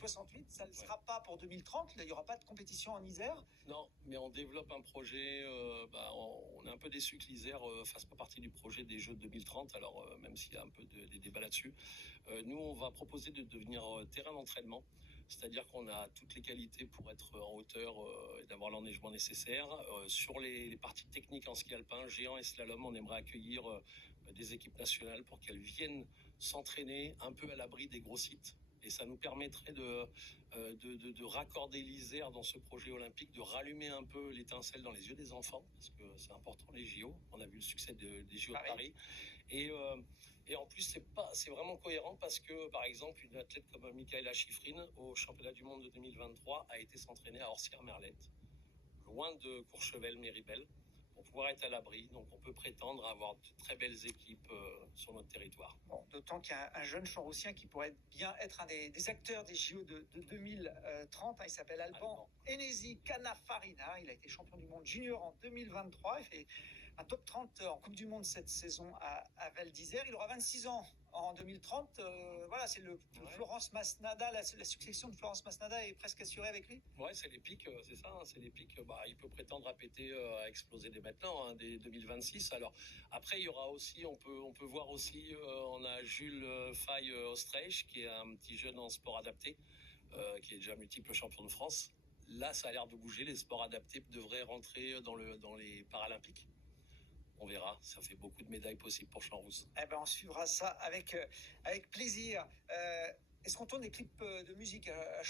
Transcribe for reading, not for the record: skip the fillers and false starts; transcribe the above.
68, ça ne le sera pas pour 2030. Là, il n'y aura pas de compétition en Isère. Non, mais on développe un projet. On est un peu déçu que l'Isère fasse pas partie du projet des Jeux de 2030. Alors, même s'il y a un peu des débats là-dessus, nous, on va proposer de devenir terrain d'entraînement. C'est-à-dire qu'on a toutes les qualités pour être en hauteur et d'avoir l'enneigement nécessaire. Sur les parties techniques en ski alpin, géant et slalom, on aimerait accueillir des équipes nationales pour qu'elles viennent s'entraîner un peu à l'abri des gros sites. Et ça nous permettrait de raccorder l'Isère dans ce projet olympique, de rallumer un peu l'étincelle dans les yeux des enfants, parce que c'est important les JO. On a vu le succès des JO de Paris. Et en plus, c'est vraiment cohérent parce que, par exemple, une athlète comme Michaela Schifrin, au championnat du monde de 2023, a été s'entraîner à Orsières-Merlette, loin de Courchevel-Méribel, pour pouvoir être à l'abri. Donc, on peut prétendre avoir de très belles équipes sur notre territoire. Bon, d'autant qu'il y a un jeune Champ-Roussien qui pourrait bien être un des acteurs des JO de 2030. Il s'appelle Alban Enesi Canafarina. Il a été champion du monde junior en 2023. Il fait un top 30 en Coupe du Monde cette saison à Val d'Isère. Il aura 26 ans en 2030. Voilà, c'est le Florence Masnada. La succession de Florence Masnada est presque assurée avec lui. Ouais, c'est les pics, c'est ça. C'est les pics. Il peut prétendre à péter, à exploser dès maintenant, dès 2026. Alors après, il y aura aussi, on peut voir aussi, on a Jules Faye Ostreich, qui est un petit jeune en sport adapté, qui est déjà multiple champion de France. Là, ça a l'air de bouger. Les sports adaptés devraient rentrer dans les Paralympiques. On verra, ça fait beaucoup de médailles possibles pour Champs-Rousse. On suivra ça avec plaisir. Est-ce qu'on tourne des clips de musique à